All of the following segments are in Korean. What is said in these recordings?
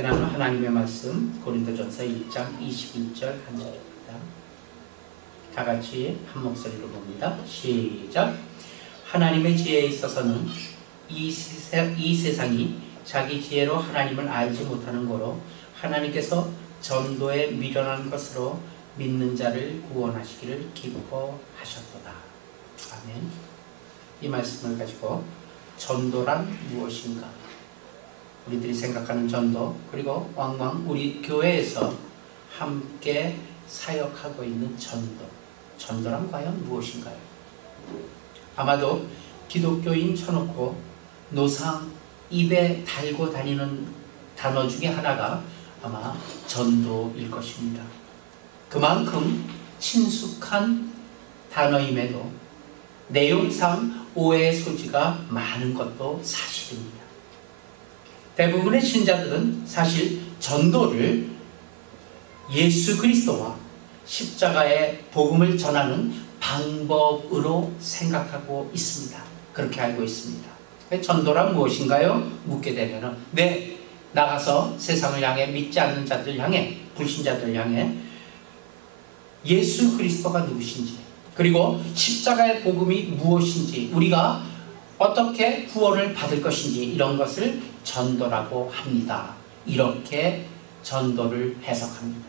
나누는 하나님의 말씀 고린도전서 1장 21절 한 절입니다. 다 같이 한 목소리로 봅니다. 시작. 하나님의 지혜에 있어서는 이 세상이 자기 지혜로 하나님을 알지 못하는 거로 하나님께서 전도에 미련한 것으로 믿는 자를 구원하시기를 기뻐하셨도다. 아멘. 이 말씀을 가지고 전도란 무엇인가? 우리들이 생각하는 전도, 그리고 왕왕 우리 교회에서 함께 사역하고 있는 전도란 과연 무엇인가요? 아마도 기독교인 쳐놓고 노상 입에 달고 다니는 단어 중에 하나가 아마 전도일 것입니다. 그만큼 친숙한 단어임에도 내용상 오해의 소지가 많은 것도 사실입니다. 대부분의 신자들은 사실 전도를 예수 그리스도와 십자가의 복음을 전하는 방법으로 생각하고 있습니다. 그렇게 알고 있습니다. 전도란 무엇인가요? 묻게 되면 나가서 세상을 향해 믿지 않는 자들 향해 불신자들 향해 예수 그리스도가 누구신지, 그리고 십자가의 복음이 무엇인지, 우리가 어떻게 구원을 받을 것인지, 이런 것을 전도라고 합니다. 이렇게 전도를 해석합니다.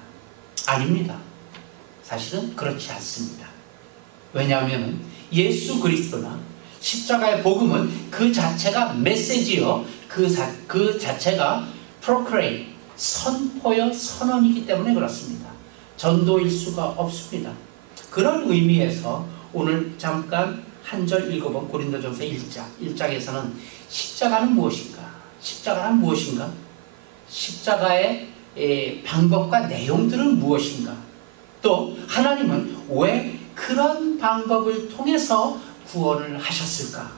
아닙니다. 사실은 그렇지 않습니다. 왜냐하면 예수 그리스도나 십자가의 복음은 그 자체가 메시지요, 그 자체가 proclaim, 선포여 선언이기 때문에 그렇습니다. 전도일 수가 없습니다. 그런 의미에서 오늘 잠깐 한 절 읽어본 고린도전서 1장에서는 십자가는 무엇인가? 십자가는 무엇인가? 십자가의 방법과 내용들은 무엇인가? 또 하나님은 왜 그런 방법을 통해서 구원을 하셨을까?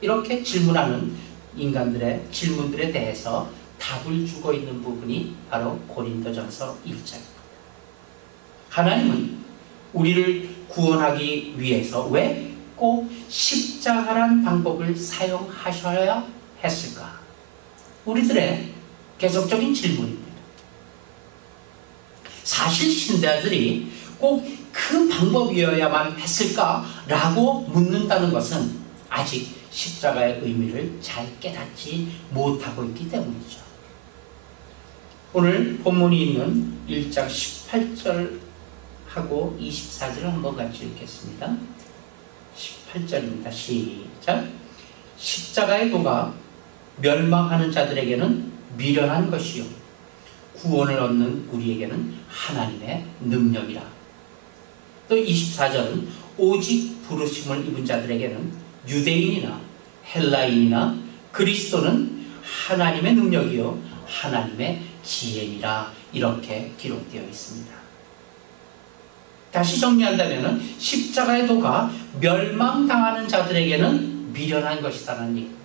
이렇게 질문하는 인간들의 질문들에 대해서 답을 주고 있는 부분이 바로 고린도전서 1장입니다. 하나님은 우리를 구원하기 위해서 왜 꼭 십자가란 방법을 사용하셔야 했을까? 우리들의 계속적인 질문입니다. 사실 신자들이 꼭 그 방법이어야만 했을까라고 묻는다는 것은 아직 십자가의 의미를 잘 깨닫지 못하고 있기 때문이죠. 오늘 본문이 있는 1장 18절하고 24절을 한번 같이 읽겠습니다. 18절입니다. 시작. 십자가의 도가 멸망하는 자들에게는 미련한 것이요 구원을 얻는 우리에게는 하나님의 능력이라. 또 24절은 오직 부르심을 입은 자들에게는 유대인이나 헬라인이나 그리스도는 하나님의 능력이요 하나님의 지혜니라. 이렇게 기록되어 있습니다. 다시 정리한다면 십자가의 도가 멸망당하는 자들에게는 미련한 것이라는 얘기입니다.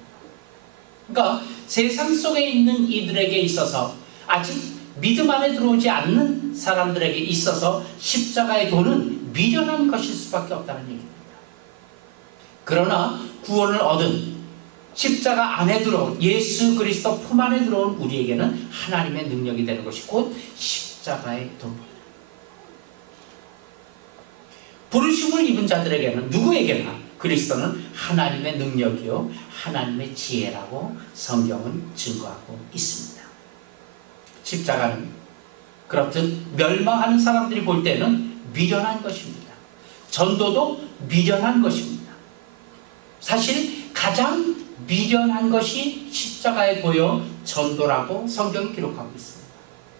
그러니까 세상 속에 있는 이들에게 있어서, 아직 믿음 안에 들어오지 않는 사람들에게 있어서 십자가의 도는 미련한 것일 수밖에 없다는 얘기입니다. 그러나 구원을 얻은 십자가 안에 들어온 예수 그리스도 품 안에 들어온 우리에게는 하나님의 능력이 되는 것이 곧 십자가의 도입니다. 부르심을 입은 자들에게는, 누구에게나 그리스도는 하나님의 능력이요 하나님의 지혜라고 성경은 증거하고 있습니다. 십자가는 그렇듯 멸망하는 사람들이 볼 때는 미련한 것입니다. 전도도 미련한 것입니다. 사실 가장 미련한 것이 십자가의 도요 전도라고 성경이 기록하고 있습니다.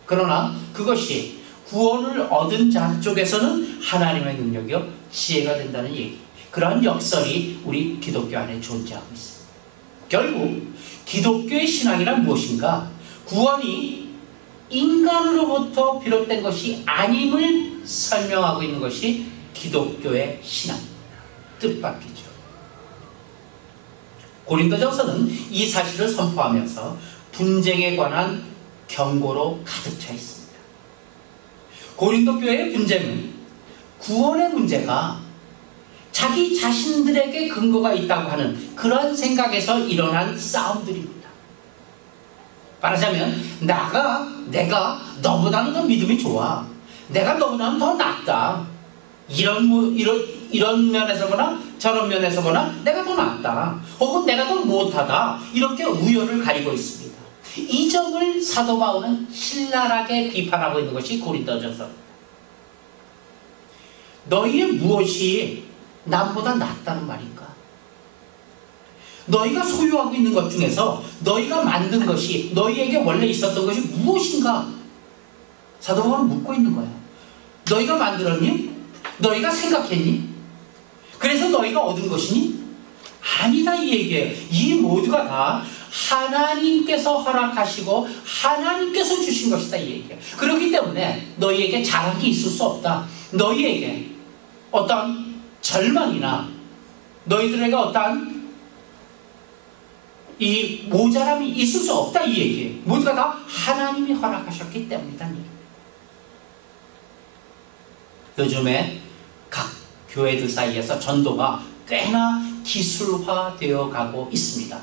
그러나 그것이 구원을 얻은 자 쪽에서는 하나님의 능력이요 지혜가 된다는 얘기, 그러한 역설이 우리 기독교 안에 존재하고 있습니다. 결국 기독교의 신앙이란 무엇인가? 구원이 인간으로부터 비롯된 것이 아님을 설명하고 있는 것이 기독교의 신앙입니다. 뜻밖이죠. 고린도전서는 이 사실을 선포하면서 분쟁에 관한 경고로 가득 차 있습니다. 고린도 교회의 분쟁은 구원의 문제가 자기 자신들에게 근거가 있다고 하는 그런 생각에서 일어난 싸움들입니다. 말하자면 내가 너보다는 더 믿음이 좋아. 내가 너보다는 더 낫다. 이런 면에서 보나 저런 면에서 보나 내가 더 낫다. 혹은 내가 더 못하다. 이렇게 우열을 가리고 있습니다. 이 점을 사도 바울은 신랄하게 비판하고 있는 것이 고린도전서. 너희의 무엇이 남보다 낫다는 말인가? 너희가 소유하고 있는 것 중에서 너희가 만든 것이, 너희에게 원래 있었던 것이 무엇인가? 사도 바울은 묻고 있는 거야. 너희가 만들었니? 너희가 생각했니? 그래서 너희가 얻은 것이니? 아니다, 이 얘기예요. 이 모두가 다 하나님께서 허락하시고 하나님께서 주신 것이다, 이 얘기예요. 그렇기 때문에 너희에게 자랑이 있을 수 없다. 너희에게 어떠한 절망이나 너희들에게 어떠한 이 모자람이 있을 수 없다, 이 얘기예요. 모두가 다 하나님이 허락하셨기 때문이다. 요즘에 각 교회들 사이에서 전도가 꽤나 기술화되어 가고 있습니다.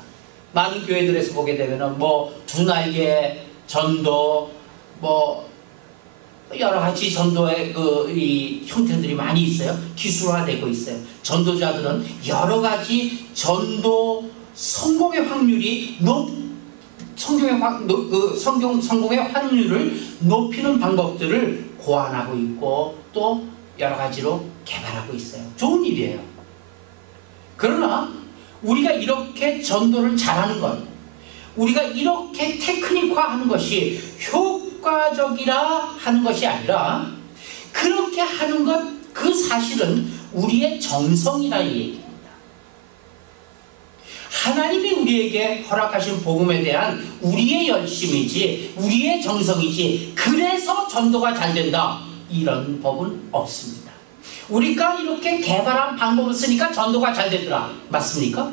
많은 교회들에서 보게 되면 두 날개 전도, 여러 가지 전도의 이 형태들이 많이 있어요. 기술화되고 있어요. 전도자들은 여러 가지 전도 성공의 확률이 성공의 확률을 높이는 방법들을 고안하고 있고 또 여러 가지로 개발하고 있어요. 좋은 일이에요. 그러나 우리가 이렇게 전도를 잘하는 것, 우리가 이렇게 테크닉화하는 것이 효과적이라 하는 것이 아니라 그렇게 하는 것, 그 사실은 우리의 정성이라 이 얘기입니다. 하나님이 우리에게 허락하신 복음에 대한 우리의 열심이지, 우리의 정성이지, 그래서 전도가 잘 된다, 이런 법은 없습니다. 우리가 이렇게 개발한 방법을 쓰니까 전도가 잘 되더라, 맞습니까?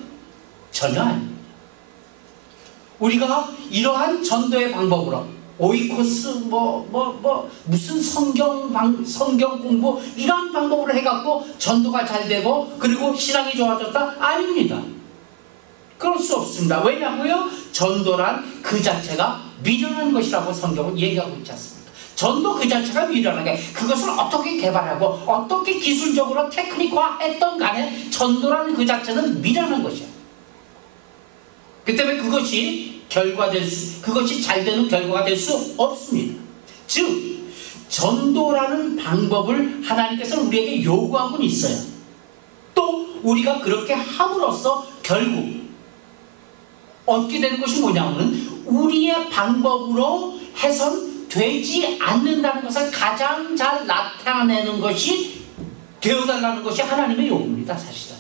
전혀 아닙니다. 우리가 이러한 전도의 방법으로 오이코스 무슨 성경 공부 이런 방법으로 해갖고 전도가 잘 되고 그리고 신앙이 좋아졌다? 아닙니다. 그럴 수 없습니다. 왜냐고요? 전도란 그 자체가 미련한 것이라고 성경은 얘기하고 있지 않습니까? 전도 그 자체가 미련한 게, 그것을 어떻게 개발하고 어떻게 기술적으로 테크닉화했던 간에 전도라는 그 자체는 미련한 것이야. 그 때문에 그것이 잘 되는 결과가 될 수 없습니다. 즉 전도라는 방법을 하나님께서 우리에게 요구하고는 있어요. 또 우리가 그렇게 함으로써 결국 얻게 되는 것이 뭐냐면 우리의 방법으로 해선 되지 않는다는 것을 가장 잘 나타내는 것이 되어달라는 것이 하나님의 요구입니다. 사실은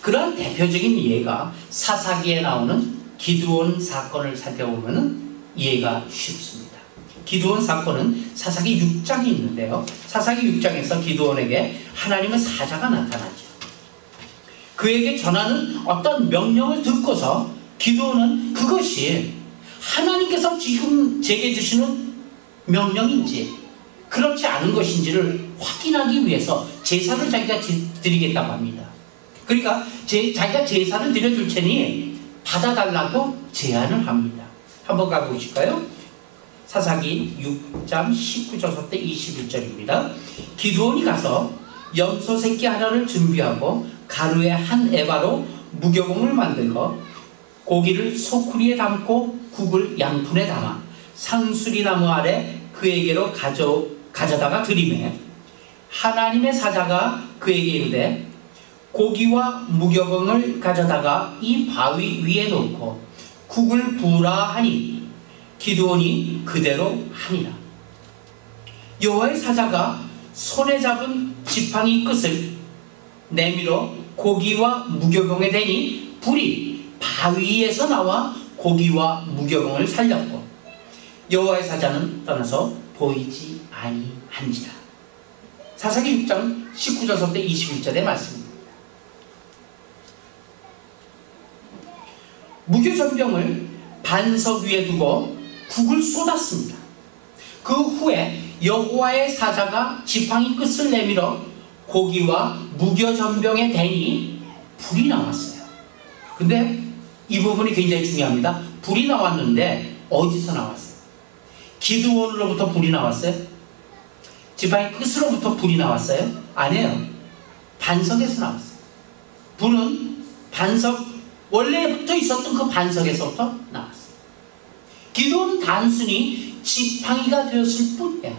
그런 대표적인 예가 사사기에 나오는 기드온 사건을 살펴보면 이해가 쉽습니다. 기드온 사건은 사사기 6장이 있는데요, 사사기 6장에서 기드온에게 하나님의 사자가 나타나죠. 그에게 전하는 어떤 명령을 듣고서 기드온은 그것이 하나님께서 지금 제게 주시는 명령인지 그렇지 않은 것인지를 확인하기 위해서 제사를 자기가 드리겠다고 합니다. 그러니까 자기가 제사를 드려줄 테니 받아달라고 제안을 합니다. 한번 가보실까요? 사사기 6장 19절부터 21절입니다. 기드온이 가서 염소 새끼 하나를 준비하고 가루에 한 에바로 무교봉을 만들고 고기를 소쿠리에 담고 국을 양푼에 담아 상수리나무 아래 그에게로 가져다가 드리매 하나님의 사자가 그에게 이르되 고기와 무교봉을 가져다가 이 바위 위에 놓고 국을 부으라 하니 기드온이 그대로 하니라. 여호와의 사자가 손에 잡은 지팡이 끝을 내밀어 고기와 무교봉에 대니 불이 바위에서 나와 고기와 무교봉을 살렸고 여호와의 사자는 떠나서 보이지 아니한지라. 사사기 6장 19절부터 21절의 말씀입니다. 무교전병을 반석 위에 두고 국을 쏟았습니다. 그 후에 여호와의 사자가 지팡이 끝을 내밀어 고기와 무교전병에 대니 불이 나왔어요. 근데 이 부분이 굉장히 중요합니다. 불이 나왔는데 어디서 나왔어요? 기드온으로부터 불이 나왔어요? 지팡이 끝으로부터 불이 나왔어요? 아니에요. 반석에서 나왔어요. 불은 반석, 원래부터 있었던 그 반석에서부터 나왔어요. 기드온은 단순히 지팡이가 되었을 뿐이에요.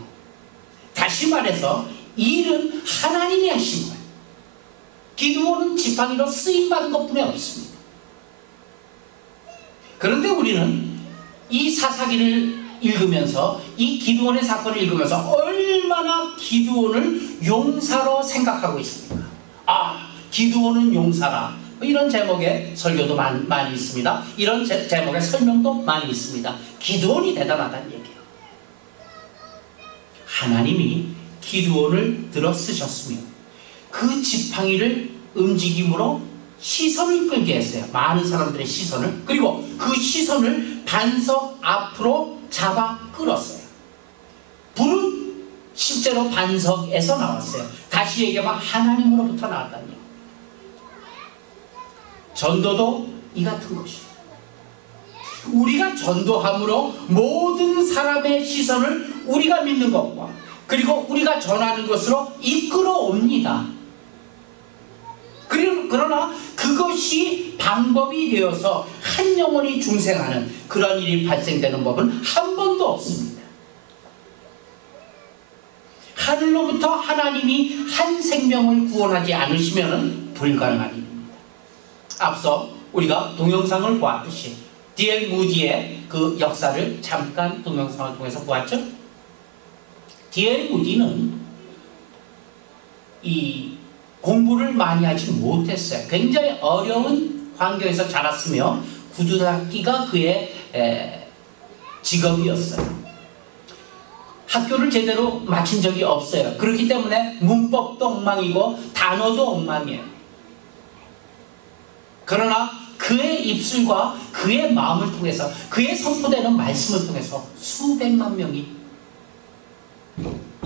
다시 말해서 일은 하나님이 하신 거예요. 기드온은 지팡이로 쓰임받은 것뿐이 없습니다. 그런데 우리는 이 사사기를 읽으면서, 이 기드온의 사건을 읽으면서 얼마나 기드온을 용사로 생각하고 있습니까? 아, 기드온은 용사라. 이런 제목의 설교도 많이 있습니다. 이런 제목의 설명도 많이 있습니다. 기드온이 대단하다는 얘기예요. 하나님이 기드온을 들어 쓰셨으며 그 지팡이를 움직임으로 시선을 끌게 했어요. 많은 사람들의 시선을. 그리고 그 시선을 반석 앞으로 잡아 끌었어요. 불은 실제로 반석에서 나왔어요. 다시 얘기하면 하나님으로부터 나왔다는 얘기예요. 전도도 이 같은 것이에요. 우리가 전도함으로 모든 사람의 시선을 우리가 믿는 것과 그리고 우리가 전하는 것으로 이끌어옵니다. 그러나 그것이 방법이 되어서 한 영혼이 중생하는 그런 일이 발생되는 법은 한 번도 없습니다. 하늘로부터 하나님이 한 생명을 구원하지 않으시면 불가능한 일입니다. 앞서 우리가 동영상을 보았듯이 D.L. 무디의 그 역사를 잠깐 동영상을 통해서 보았죠. D.L. 무디는 이 공부를 많이 하지 못했어요. 굉장히 어려운 환경에서 자랐으며 구두 닦기가 그의 직업이었어요. 학교를 제대로 마친 적이 없어요. 그렇기 때문에 문법도 엉망이고 단어도 엉망이에요. 그러나 그의 입술과 그의 마음을 통해서, 그의 선포되는 말씀을 통해서 수백만 명이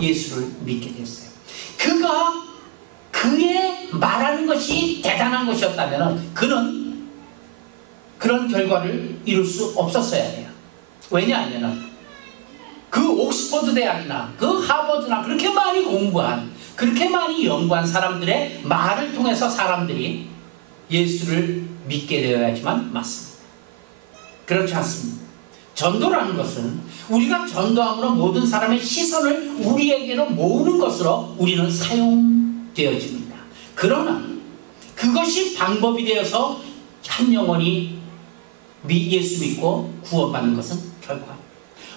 예수를 믿게 됐어요. 그의 말하는 것이 대단한 것이었다면 그는 그런 결과를 이룰 수 없었어야 해요. 왜냐하면 그 옥스퍼드 대학이나 그 하버드나 그렇게 많이 공부한, 그렇게 많이 연구한 사람들의 말을 통해서 사람들이 예수를 믿게 되어야지만 맞습니다. 그렇지 않습니다. 전도라는 것은 우리가 전도함으로 모든 사람의 시선을 우리에게로 모으는 것으로 우리는 사용되어집니다. 그러나 그것이 방법이 되어서 한 영혼이 예수 믿고 구원받는 것은 결코 아닙니다.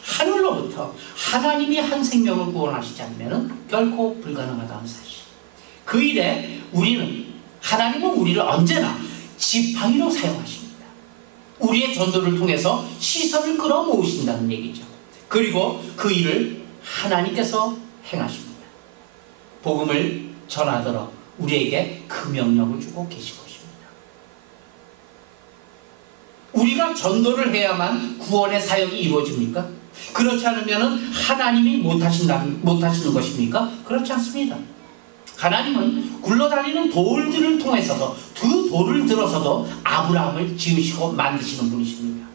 하늘로부터 하나님이 한 생명을 구원하시지 않으면 결코 불가능하다는 사실. 그 일에 하나님은 우리를 언제나 지팡이로 사용하십니다. 우리의 전도를 통해서 시선을 끌어모으신다는 얘기죠. 그리고 그 일을 하나님께서 행하십니다. 복음을 전하도록 우리에게 그 명령을 주고 계신 것입니다. 우리가 전도를 해야만 구원의 사역이 이루어집니까? 그렇지 않으면 하나님이 못하시는 것입니까? 그렇지 않습니다. 하나님은 굴러다니는 돌들을 통해서도, 두 돌을 들어서도 아브라함을 지으시고 만드시는 분이십니다.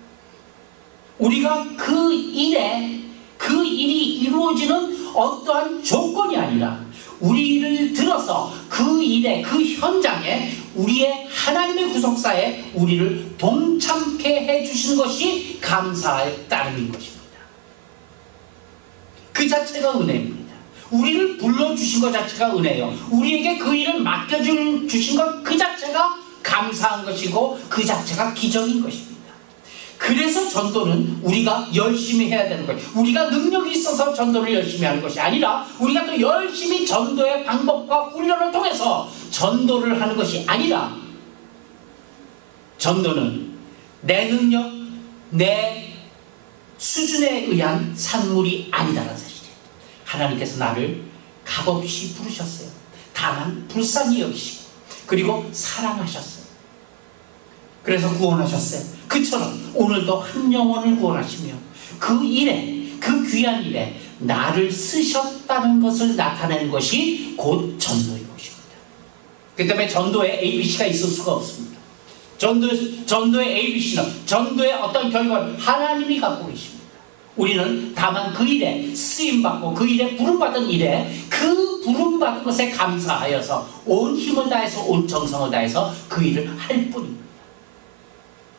우리가 그 일이 이루어지는 어떠한 조건이 아니라 우리를 들어서 그 일에, 그 현장에, 우리의 하나님의 구속사에 우리를 동참케 해주시는 것이 감사할 따름인 것입니다. 그 자체가 은혜입니다. 우리를 불러주신 것 자체가 은혜요. 우리에게 그 일을 맡겨주신 것 그 자체가 감사한 것이고 그 자체가 기적인 것입니다. 그래서 전도는 우리가 열심히 해야 되는 거예요. 우리가 능력이 있어서 전도를 열심히 하는 것이 아니라 우리가 또 열심히 전도의 방법과 훈련을 통해서 전도를 하는 것이 아니라 전도는 내 능력, 내 수준에 의한 산물이 아니다라는 사실이에요. 하나님께서 나를 값없이 부르셨어요. 다만 불쌍히 여기시고 그리고 사랑하셨어요. 그래서 구원하셨어요. 그처럼 오늘도 한 영혼을 구원하시며 그 일에, 그 귀한 일에 나를 쓰셨다는 것을 나타내는 것이 곧 전도인 것입니다. 그 때문에 전도에 ABC가 있을 수가 없습니다. 전도의 ABC는, 전도의 어떤 결과를 하나님이 갖고 계십니다. 우리는 다만 그 일에 쓰임받고 그 일에 부름받은 일에 그 부름받은 것에 감사하여서 온 힘을 다해서 온 정성을 다해서 그 일을 할 뿐입니다.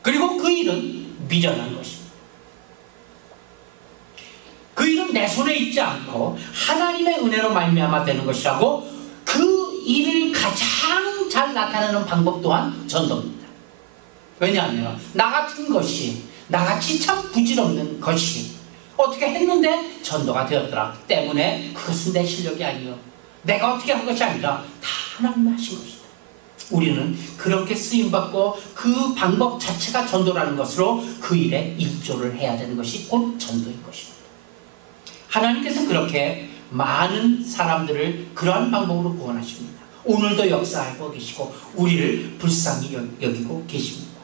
그리고 그 일은 미련한 것입니다. 그 일은 내 손에 있지 않고 하나님의 은혜로 말미암아 되는 것이라고, 그 일을 가장 잘 나타내는 방법 또한 전도입니다. 왜냐하면 나 같은 것이, 나같이 참 부질없는 것이 어떻게 했는데 전도가 되었더라 때문에 그것은 내 실력이 아니요, 내가 어떻게 한 것이 아니라 다 하나님이 하신 것이다. 우리는 그렇게 쓰임받고 그 방법 자체가 전도라는 것으로 그 일에 일조를 해야 되는 것이 곧 전도인 것입니다. 하나님께서 그렇게 많은 사람들을 그러한 방법으로 구원하십니다. 오늘도 역사하고 계시고 우리를 불쌍히 여기고 계십니다.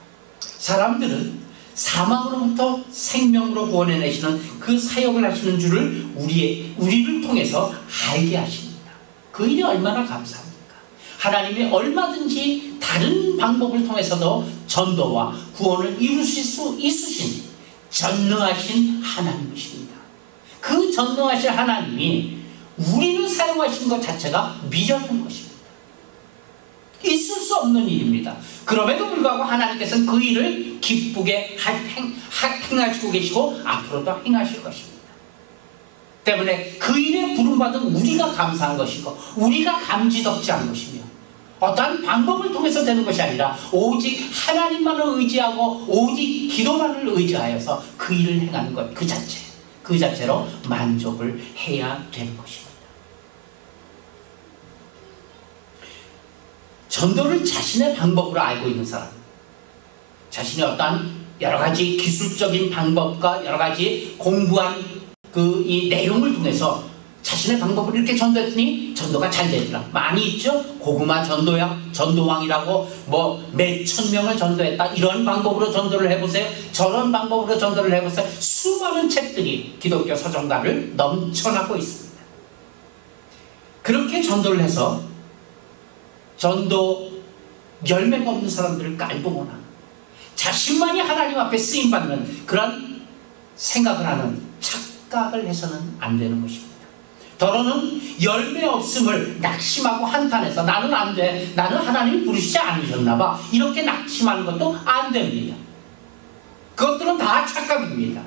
사람들은 사망으로부터 생명으로 구원해내시는 그 사역을 하시는 줄을 우리를 통해서 알게 하십니다. 그 일이 얼마나 감사합니까? 하나님이 얼마든지 다른 방법을 통해서도 전도와 구원을 이루실 수 있으신 전능하신 하나님이십니다. 그 전능하신 하나님이 우리를 사용하신 것 자체가 미련한 것입니다. 있을 수 없는 일입니다. 그럼에도 불구하고 하나님께서는 그 일을 기쁘게 행하시고 계시고 앞으로도 행하실 것입니다. 때문에 그 일에 부름받은 우리가 감사한 것이고 우리가 감지덕지한 것이며 어떠한 방법을 통해서 되는 것이 아니라 오직 하나님만을 의지하고 오직 기도만을 의지하여서 그 일을 행하는 것 그 자체로 만족을 해야 되는 것입니다. 전도를 자신의 방법으로 알고 있는 사람, 자신의 어떠한 여러 가지 기술적인 방법과 여러 가지 공부한 이 내용을 통해서 자신의 방법으로 이렇게 전도했더니 전도가 잘 되더라. 많이 있죠? 고구마 전도왕이라고 몇천 명을 전도했다. 이런 방법으로 전도를 해보세요. 저런 방법으로 전도를 해보세요. 수많은 책들이 기독교 서정가를 넘쳐나고 있습니다. 그렇게 전도를 해서 전도 열매가 없는 사람들을 깔보거나 자신만이 하나님 앞에 쓰임받는 그런 생각을 하는 착각을 해서는 안 되는 것입니다. 더러는 열매 없음을 낙심하고 한탄해서 나는 안 돼, 나는 하나님이 부르시지 않으셨나 봐, 이렇게 낙심하는 것도 안 됩니다. 그것들은 다 착각입니다.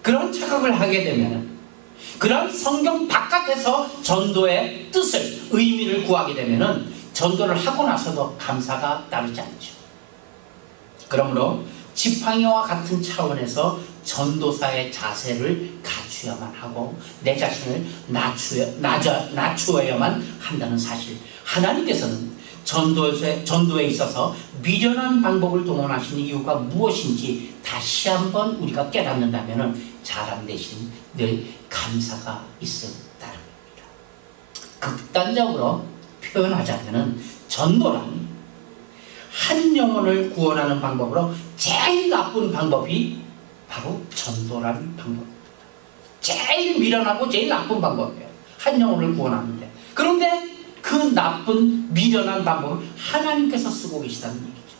그런 착각을 하게 되면 그런 성경 바깥에서 전도의 뜻을, 의미를 구하게 되면 전도를 하고 나서도 감사가 따르지 않죠. 그러므로 지팡이와 같은 차원에서 전도사의 자세를 갖추어야만 하고 내 자신을 낮추어야만 한다는 사실, 하나님께서는 전도에 있어서 미련한 방법을 동원하시는 이유가 무엇인지 다시 한번 우리가 깨닫는다면 자랑 대신 늘 감사가 있을 따름입니다. 극단적으로 표현하자면 전도란 한 영혼을 구원하는 방법으로 제일 나쁜 방법이 바로 전도라는 방법입니다. 제일 미련하고 제일 나쁜 방법이에요. 한 영혼을 구원하는데. 그런데 그 나쁜 미련한 방법을 하나님께서 쓰고 계시다는 얘기죠.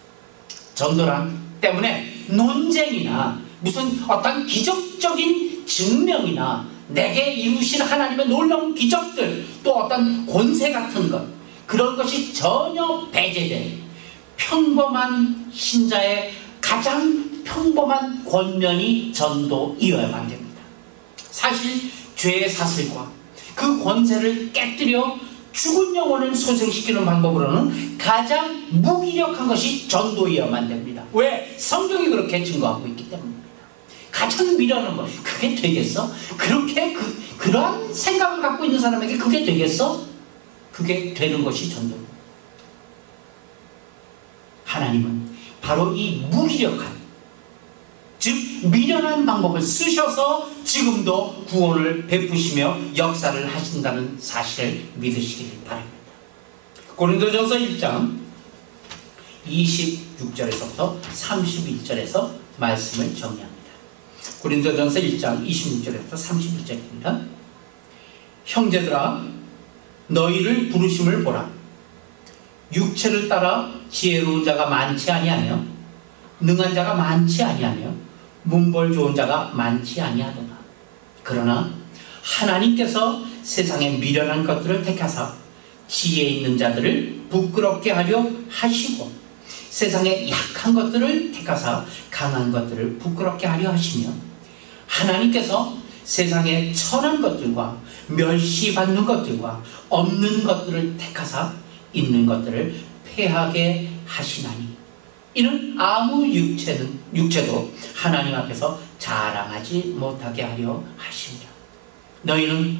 전도란 때문에 논쟁이나 무슨 어떤 기적적인 증명이나 내게 이루신 하나님의 놀라운 기적들, 또 어떤 권세 같은 것, 그런 것이 전혀 배제된 평범한 신자의 가장 평범한 권면이 전도이어야만 됩니다. 사실 죄의 사슬과 그 권세를 깨뜨려 죽은 영혼을 소생시키는 방법으로는 가장 무기력한 것이 전도이어야만 됩니다. 왜? 성경이 그렇게 증거하고 있기 때문입니다. 가장 미련한 것, 그게 되겠어? 그렇게 그러한 생각을 갖고 있는 사람에게 그게 되겠어? 그게 되는 것이 전도입니다. 하나님은 바로 이 무기력한, 즉 미련한 방법을 쓰셔서 지금도 구원을 베푸시며 역사를 하신다는 사실을 믿으시길 바랍니다. 고린도전서 1장 26절에서부터 31절에서 말씀을 정리합니다. 고린도전서 1장 26절에서 31절입니다. 형제들아, 너희를 부르심을 보라. 육체를 따라 지혜로운 자가 많지 아니하며 능한 자가 많지 아니하며 문벌 좋은 자가 많지 아니하도다. 그러나 하나님께서 세상에 미련한 것들을 택하사 지혜 있는 자들을 부끄럽게 하려 하시고 세상에 약한 것들을 택하사 강한 것들을 부끄럽게 하려 하시며 하나님께서 세상에 천한 것들과 멸시받는 것들과 없는 것들을 택하사 있는 것들을 패하게 하시나니 이는 아무 육체도 하나님 앞에서 자랑하지 못하게 하려 하십니다. 너희는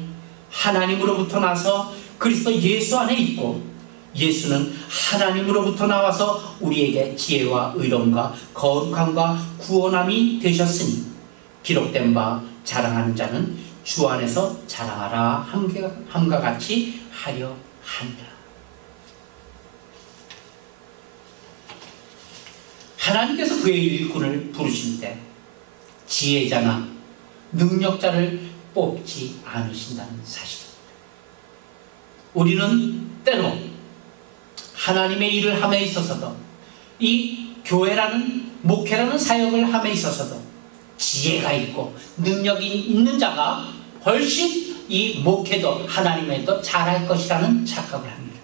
하나님으로부터 나서 그리스도 예수 안에 있고 예수는 하나님으로부터 나와서 우리에게 지혜와 의로움과 거룩함과 구원함이 되셨으니 기록된 바 자랑하는 자는 주 안에서 자랑하라 함과 같이 하려 한다. 하나님께서 그의 일꾼을 부르실 때 지혜자나 능력자를 뽑지 않으신다는 사실입니다. 우리는 때로 하나님의 일을 함에 있어서도 이 교회라는 목회라는 사역을 함에 있어서도 지혜가 있고 능력이 있는 자가 훨씬 이 목회도 하나님의 더 잘할 것이라는 착각을 합니다.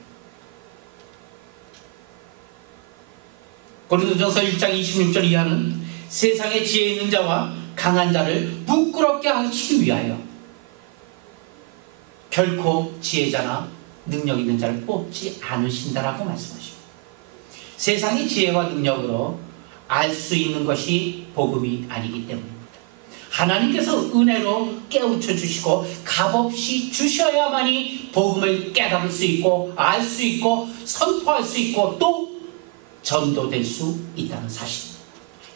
고린도전서 1장 26절 이하는 세상에 지혜 있는 자와 강한 자를 부끄럽게 하시기 위하여 결코 지혜자나 능력 있는 자를 뽑지 않으신다라고 말씀하십니다. 세상의 지혜와 능력으로 알 수 있는 것이 복음이 아니기 때문입니다. 하나님께서 은혜로 깨우쳐 주시고 값없이 주셔야만이 복음을 깨달을 수 있고 알 수 있고 선포할 수 있고 또 전도될 수 있다는 사실입니다.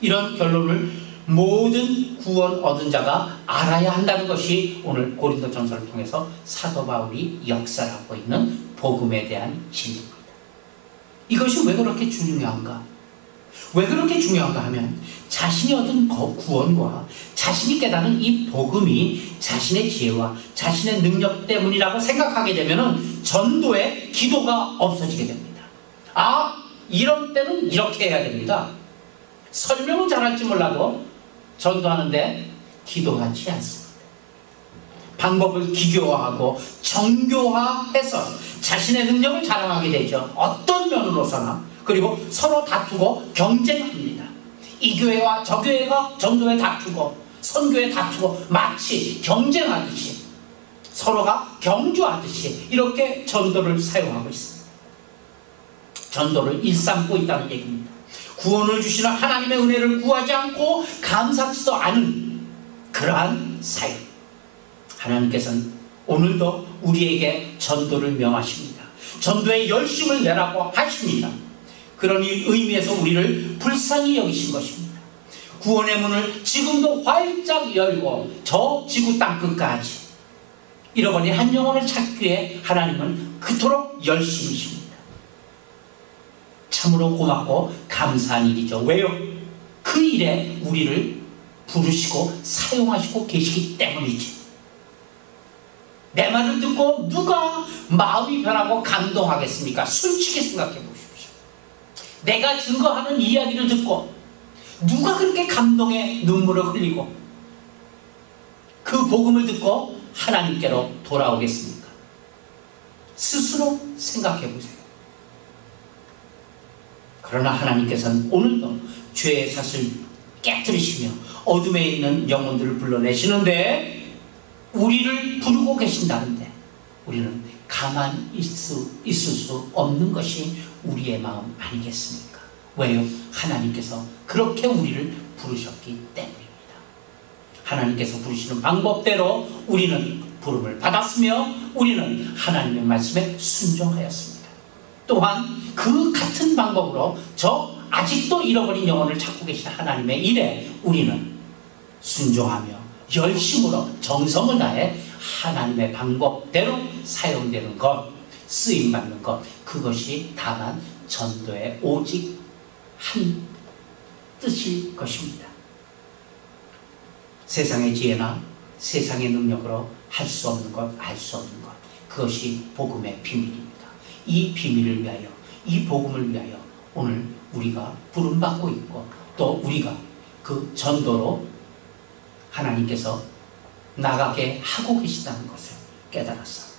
이런 결론을 모든 구원 얻은 자가 알아야 한다는 것이 오늘 고린도전서를 통해서 사도 바울이 역사하고 있는 복음에 대한 진리입니다. 이것이 왜 그렇게 중요한가? 왜 그렇게 중요한가 하면 자신이 얻은 구원과 자신이 깨닫는 이 복음이 자신의 지혜와 자신의 능력 때문이라고 생각하게 되면 전도의 기도가 없어지게 됩니다. 이런 때는 이렇게 해야 됩니다. 설명은 잘할지 몰라도 전도하는데 기도하지 않습니다. 방법을 기교화하고 정교화해서 자신의 능력을 자랑하게 되죠. 어떤 면으로서나. 그리고 서로 다투고 경쟁합니다. 이 교회와 저 교회가 전도에 다투고 선교에 다투고 마치 경쟁하듯이 서로가 경주하듯이 이렇게 전도를 사용하고 있습니다. 전도를 일삼고 있다는 얘기입니다. 구원을 주시는 하나님의 은혜를 구하지 않고 감사치도 않은 그러한 사역. 하나님께서는 오늘도 우리에게 전도를 명하십니다. 전도에 열심을 내라고 하십니다. 그런 의미에서 우리를 불쌍히 여기신 것입니다. 구원의 문을 지금도 활짝 열고 저 지구 땅끝까지 잃어버린 한 영혼을 찾기 위해 하나님은 그토록 열심이십니다. 참으로 고맙고 감사한 일이죠. 왜요? 그 일에 우리를 부르시고 사용하시고 계시기 때문이지. 내 말을 듣고 누가 마음이 변하고 감동하겠습니까? 솔직히 생각해 보십시오. 내가 증거하는 이야기를 듣고 누가 그렇게 감동의 눈물을 흘리고 그 복음을 듣고 하나님께로 돌아오겠습니까? 스스로 생각해 보세요. 그러나 하나님께서는 오늘도 죄의 삭을 깨뜨리시며 어둠에 있는 영혼들을 불러내시는데 우리를 부르고 계신다는데 우리는 가만히 있을 수 없는 것이 우리의 마음 아니겠습니까? 왜요? 하나님께서 그렇게 우리를 부르셨기 때문입니다. 하나님께서 부르시는 방법대로 우리는 부름을 받았으며 우리는 하나님의 말씀에 순종하였습니다. 또한 그 같은 방법으로 아직도 잃어버린 영혼을 찾고 계신 하나님의 일에 우리는 순종하며 열심으로 정성을 다해 하나님의 방법대로 사용되는 것, 쓰임받는 것, 그것이 다만 전도의 오직 한 뜻일 것입니다. 세상의 지혜나 세상의 능력으로 할 수 없는 것, 알 수 없는 것, 그것이 복음의 비밀입니다. 이 비밀을 위하여 이 복음을 위하여 오늘 우리가 부름받고 있고 또 우리가 그 전도로 하나님께서 나가게 하고 계시다는 것을 깨달았어.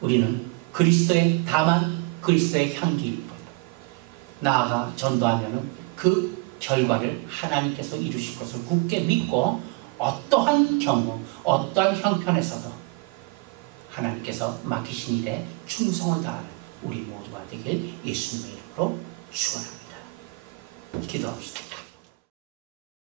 우리는 그리스도의 다만 그리스도의 향기일 뿐. 나아가 전도하면은 그 결과를 하나님께서 이루실 것을 굳게 믿고 어떠한 경우 어떠한 형편에서도 하나님께서 맡기신 일에 충성을 다하는 우리 모두가 되길 예수님의 이름으로 축원합니다. 기도합시다.